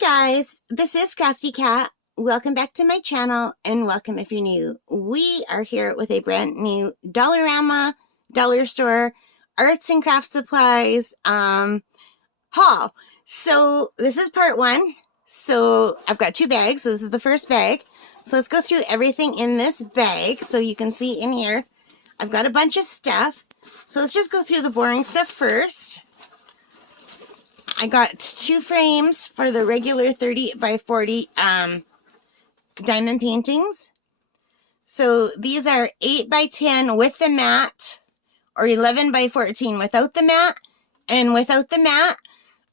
Guys, this is Crafty Cat. Welcome back to my channel and welcome if you're new. We are here with a brand new Dollarama, dollar store, arts and craft supplies haul. So this is part one. So I've got two bags. So this is the first bag. So let's go through everything in this bag so you can see in here. I've got a bunch of stuff. So let's just go through the boring stuff first. I got two frames for the regular 30 by 40 diamond paintings. So these are 8 by 10 with the mat, or 11 by 14 without the mat. And without the mat,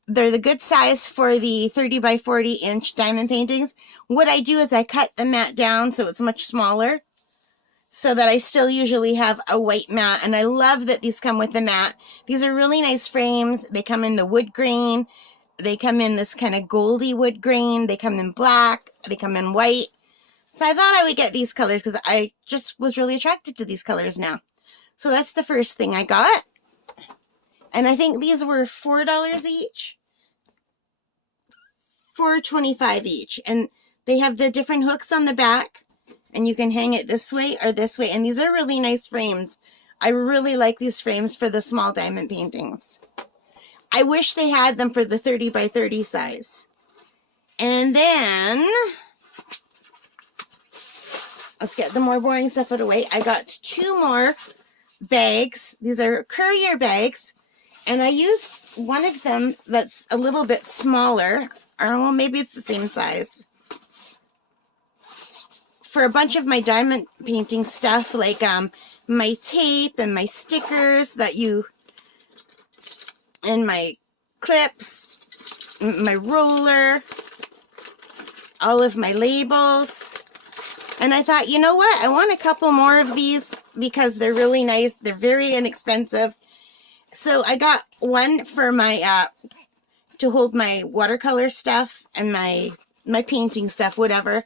they're the good size for the 30 by 40 inch diamond paintings. What I do is I cut the mat down so it's much smaller, so that I still usually have a white mat. And I love that these come with the mat. These are really nice frames. They come in the wood grain. They come in this kind of goldy wood grain. They come in black. They come in white. So I thought I would get these colors because I just was really attracted to these colors now. So that's the first thing I got. And I think these were $4 each. $4.25 each. And they have the different hooks on the back. And you can hang it this way or this way. And these are really nice frames. I really like these frames for the small diamond paintings. I wish they had them for the 30 by 30 size. And then, let's get the more boring stuff out of the way. I got two more bags. These are courier bags. And I used one of them that's a little bit smaller. Or well, maybe it's the same size. For a bunch of my diamond painting stuff, like my tape and my stickers and my clips, my roller, all of my labels. And I thought, you know what? I want a couple more of these because they're really nice. They're very inexpensive. So I got one for my, to hold my watercolor stuff and my painting stuff, whatever.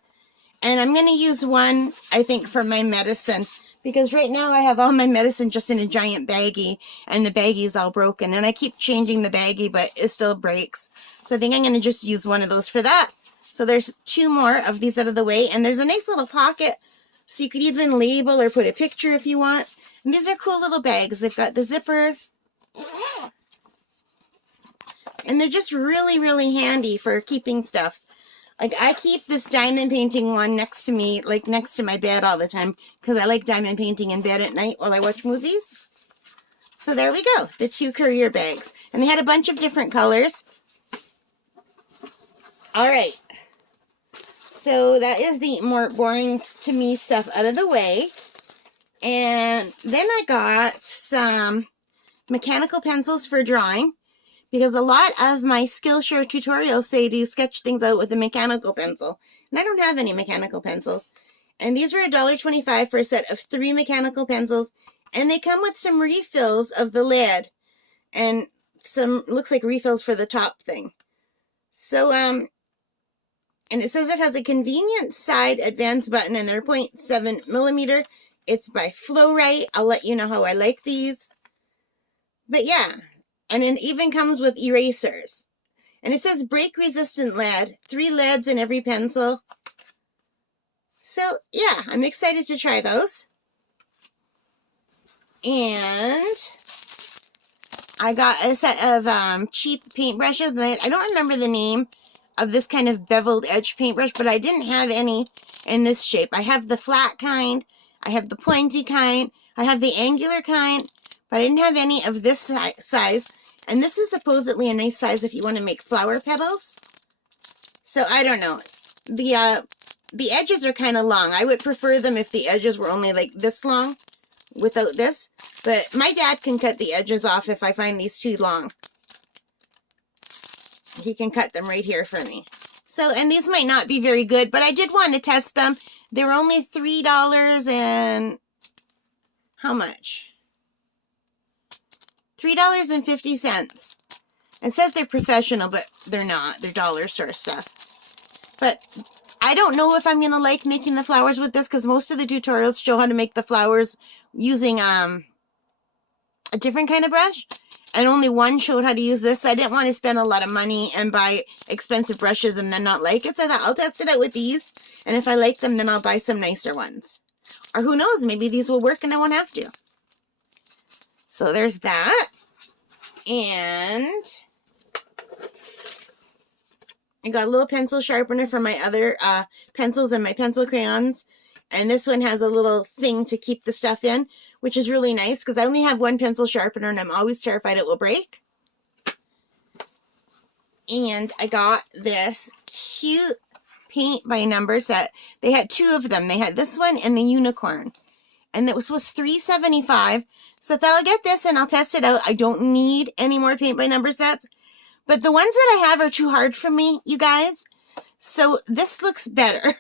And I'm going to use one, I think, for my medicine. Because right now I have all my medicine just in a giant baggie. And the baggie's all broken. And I keep changing the baggie, but it still breaks. So I think I'm going to just use one of those for that. So there's two more of these out of the way. And there's a nice little pocket. So you could even label or put a picture if you want. And these are cool little bags. They've got the zipper. And they're just really, really handy for keeping stuff. Like, I keep this diamond painting one next to me, like next to my bed all the time, because I like diamond painting in bed at night while I watch movies. So there we go, the two courier bags. And they had a bunch of different colors. Alright. So that is the more boring to me stuff out of the way. And then I got some mechanical pencils for drawing. Because a lot of my Skillshare tutorials say to sketch things out with a mechanical pencil. And I don't have any mechanical pencils. And these were $1.25 for a set of 3 mechanical pencils. And they come with some refills of the lead. And some, looks like refills for the top thing. So, and it says it has a convenient side advance button. And they're 0.7 millimeter. It's by Flow-Rite. I'll let you know how I like these. But yeah. And it even comes with erasers. And it says break-resistant lead. 3 leads in every pencil. So, yeah, I'm excited to try those. And I got a set of cheap paintbrushes. And I don't remember the name of this kind of beveled edge paintbrush, but I didn't have any in this shape. I have the flat kind. I have the pointy kind. I have the angular kind. But I didn't have any of this size. And this is supposedly a nice size if you want to make flower petals. So I don't know. The edges are kind of long. I would prefer them if the edges were only like this long without this. But my dad can cut the edges off if I find these too long. He can cut them right here for me. So, and these might not be very good, but I did want to test them. They were only $3 and how much? $3.50. It says they're professional, but they're not. They're dollar store stuff. But I don't know if I'm going to like making the flowers with this, because most of the tutorials show how to make the flowers using a different kind of brush. and only one showed how to use this. So I didn't want to spend a lot of money and buy expensive brushes and then not like it. So I thought I'll test it out with these, and if I like them, then I'll buy some nicer ones. Or who knows, maybe these will work and I won't have to. So there's that. And I got a little pencil sharpener for my other pencils and my pencil crayons. And this one has a little thing to keep the stuff in, which is really nice because I only have one pencil sharpener and I'm always terrified it will break. And I got this cute paint by number set. They had two of them. They had this one and the unicorn. And it was $3.75. So I thought I'll get this and I'll test it out. I don't need any more paint by number sets. But the ones that I have are too hard for me, you guys. So this looks better.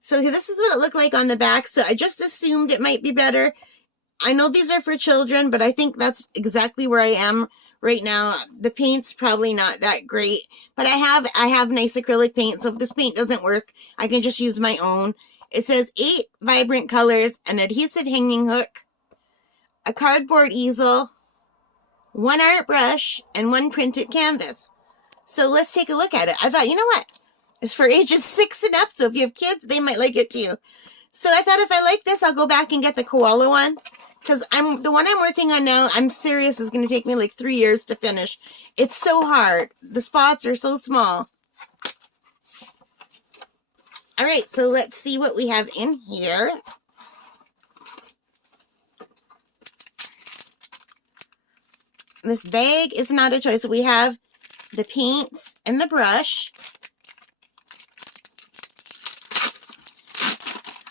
So this is what it looked like on the back. So I just assumed it might be better. I know these are for children, but I think that's exactly where I am right now. The paint's probably not that great, but I have nice acrylic paint. So if this paint doesn't work, I can just use my own. It says 8 vibrant colors, an adhesive hanging hook, a cardboard easel, 1 art brush, and 1 printed canvas. So let's take a look at it. I thought, you know what? It's for ages 6 and up, so if you have kids, they might like it too. So I thought if I like this, I'll go back and get the koala one. Because the one I'm working on now, I'm serious, is going to take me like 3 years to finish. It's so hard. The spots are so small. All right, so let's see what we have in here. This bag is not a choice. We have the paints and the brush.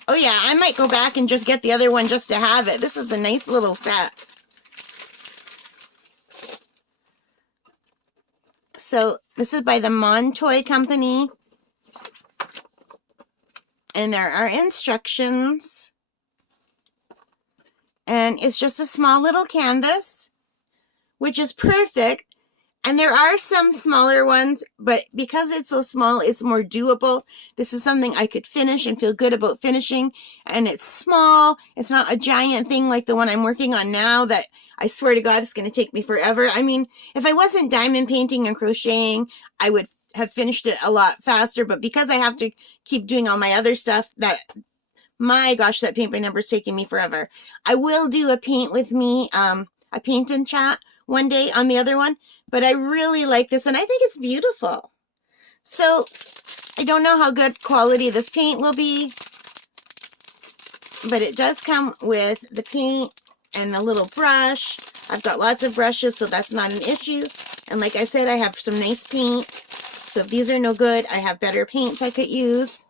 Oh yeah, I might go back and just get the other one just to have it. This is a nice little set. So this is by the Montoy Company. And there are instructions. And it's just a small little canvas, which is perfect. And there are some smaller ones, but because it's so small, it's more doable. This is something I could finish and feel good about finishing. And it's small. It's not a giant thing like the one I'm working on now that I swear to God is going to take me forever. I mean, if I wasn't diamond painting and crocheting, I would have finished it a lot faster. But because I have to keep doing all my other stuff, my gosh, that paint by number is taking me forever. I will do a paint with me, a paint and chat one day on the other one. But I really like this, and I think it's beautiful. So, I don't know how good quality this paint will be, but it does come with the paint and a little brush. I've got lots of brushes, so that's not an issue. And like I said, I have some nice paint. So if these are no good, I have better paints I could use.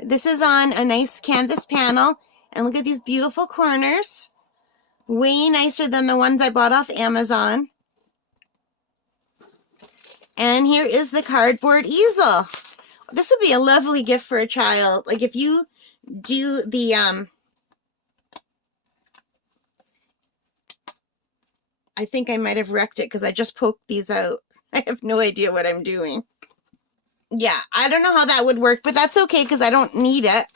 This is on a nice canvas panel, and look at these beautiful corners. Way nicer than the ones I bought off Amazon. And here is the cardboard easel. This would be a lovely gift for a child. Like if you do the, I think I might have wrecked it because I just poked these out. I have no idea what I'm doing. Yeah, I don't know how that would work, but that's okay because I don't need it.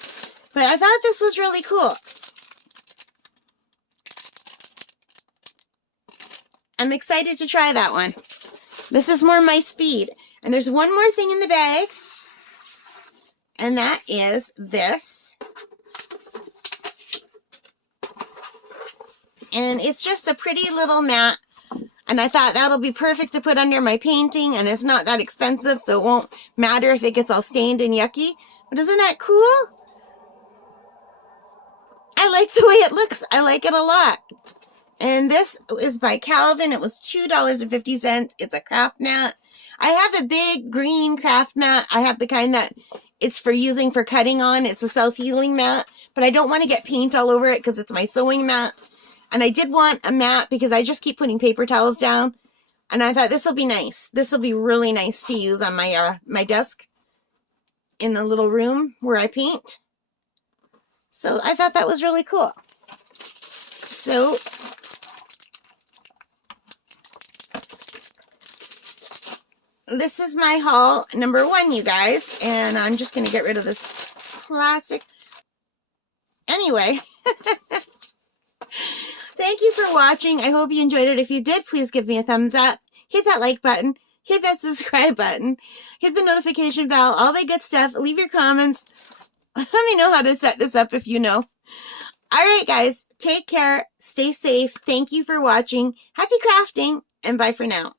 But I thought this was really cool. I'm excited to try that one. This is more my speed. And there's one more thing in the bag. And that is this. And it's just a pretty little mat. And I thought that'll be perfect to put under my painting. And it's not that expensive, so it won't matter if it gets all stained and yucky. But isn't that cool? I like the way it looks. I like it a lot. And this is by Calvin. It was $2.50. It's a craft mat. I have a big green craft mat. I have the kind that it's for using for cutting on. It's a self-healing mat. But I don't want to get paint all over it because it's my sewing mat. And I did want a mat because I just keep putting paper towels down. And I thought this will be nice. This will be really nice to use on my my desk in the little room where I paint. So I thought that was really cool. So this is my haul number 1, you guys. And I'm just going to get rid of this plastic. Anyway, thank you for watching. I hope you enjoyed it. If you did, please give me a thumbs up. Hit that like button. Hit that subscribe button. Hit the notification bell. All that good stuff. Leave your comments. Let me know how to set this up if you know. All right, guys. Take care. Stay safe. Thank you for watching. Happy crafting. And bye for now.